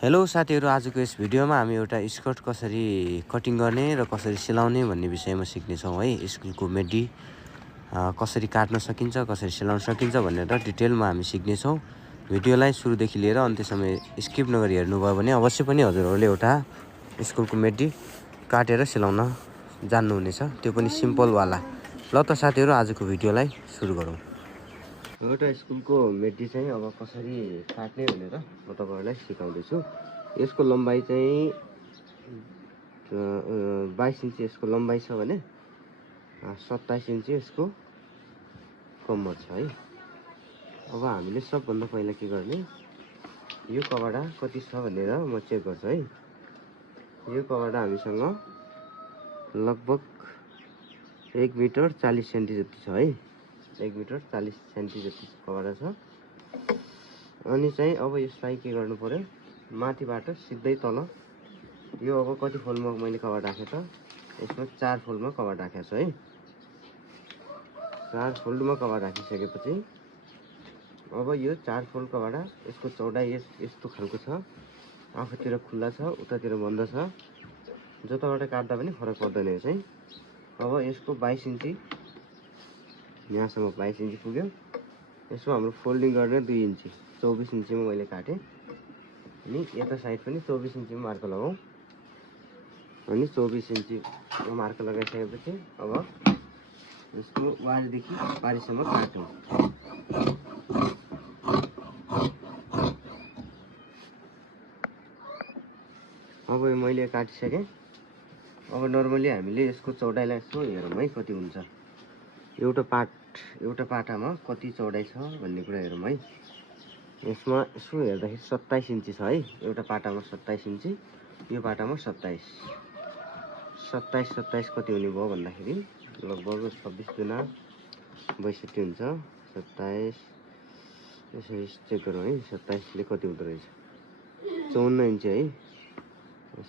Hello साथीहरु, आजको यस भिडियोमा हामी एउटा स्कर्ट कसरी कटिङ गर्ने र कसरी सिलाउने भन्ने विषयमा सिक्ने छौं है। स्कुलको मेडी कसरी काट्न सकिन्छ, कसरी सिलाउन सकिन्छ भनेर डिटेलमा हामी सिक्ने छौं। भिडियोलाई सुरुदेखि लिएर अन्त्यसम्म स्किप नगरी हेर्नुभयो भने अवश्य पनि हजुरहरुले एउटा स्कुलको मेडी काटेर सिलाउन जान्नुहुनेछ, त्यो पनि सिम्पल वाला। ल त साथीहरु, आजको भिडियोलाई सुरु गरौँ। एउटा स्कुलको मेडी चाहिँ अब कसरी काट्ने भनेर म तपाईहरुलाई सिकाउँदै छु। यसको लम्बाइ चाहिँ 22 इन्ची यसको लम्बाइ छ भने 27 इन्ची यसको कम्मर छ है। अब हामीले सबभन्दा पहिला के गर्ने, यो कपडा कति छ भनेर म चेक गर्छु है। यो कपडा हामीसँग लगभग 1 मिटर 40 सेन्टी जति छ है। 1 मिटर 40 सेन्टी जति कपडा छ। अनि चाहिँ अब यसलाई के गर्नु पर्यो, माथिबाट सिधै तल यो अब कति फोल्डमा मैले कभर राखे त, यसमा 4 फोल्डमा कभर राखेको छु है। 4 फोल्डमा कभर राखिसकेपछि अब यो 4 फोल्ड कभर, यसको चौडाइ यस्तो खालको छ, आफूतिर खुल्ला छ, उतातिर बन्द छ, जताबाट काट्दा पनि फरक पर्दैन यो चाहिँ। अब यसको 22 इन्ची यहाँसम्म 22 इन्ची पुग्यो। यसमा हाम्रो फोल्डिङ गर्ने 2 इन्ची 24 इन्चीमा मैले काटे। अनि यता साइड पनि 24 इन्चीमा मार्क लगाऊ। अनि 24 इन्चीमा मार्क लगाइसकेपछि अब यसको वारीदेखि पारीसम्म काटौँ। अब मैले काटिसकेँ। अब नर्मली हामीले यसको चौडाइलाई यसो हेरौँ है, कति हुन्छ। एउटा पाटामा कति चौडाइ छ भन्ने कुरा हेरौँ है। यसमा यसो हेर्दाखेरि 27 इन्ची छ है। एउटा पाटामा 27 इन्ची, यो पाटामा 27 कति हुने भयो भन्दाखेरि लगभग 26 दुना 62 हुन्छ। 27 यसरी चेक गरौँ है, 27 ले कति हुँदो रहेछ, 54 इन्ची है।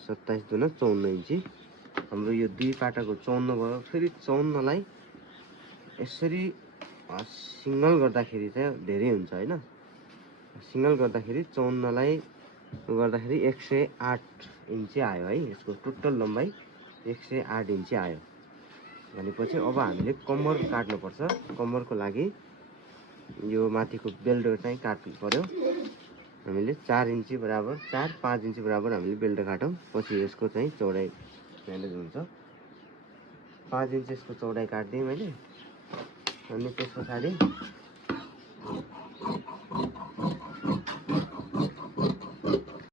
27 दुना 54 इन्ची हाम्रो यो दुई पाटाको 54 भयो। फेरि 54 लाई यसरी सिंगल गर्दाखेरि चाहिँ धेरै हुन्छ हैन। सिंगल गर्दाखेरि 54 लाई गर्दाखेरि 108 इन्ची आयो है। यसको टोटल लम्बाइ 108 इन्ची आयो भनेपछि अब हामीले कम्मर काट्नु पर्छ। कम्मरको लागि यो माथिको बेल्ट चाहिँ काट्नु पर्यो। हामीले 4 इन्ची बराबर 4-5 इन्ची बराबर हामीले बेल्ट काटौँ। पछि यसको चाहिँ चौडाइ म्यानेज हुन्छ। 5 इन्ची यसको चौडाइ काट्दिएँ मैले। अनि त्यसपछि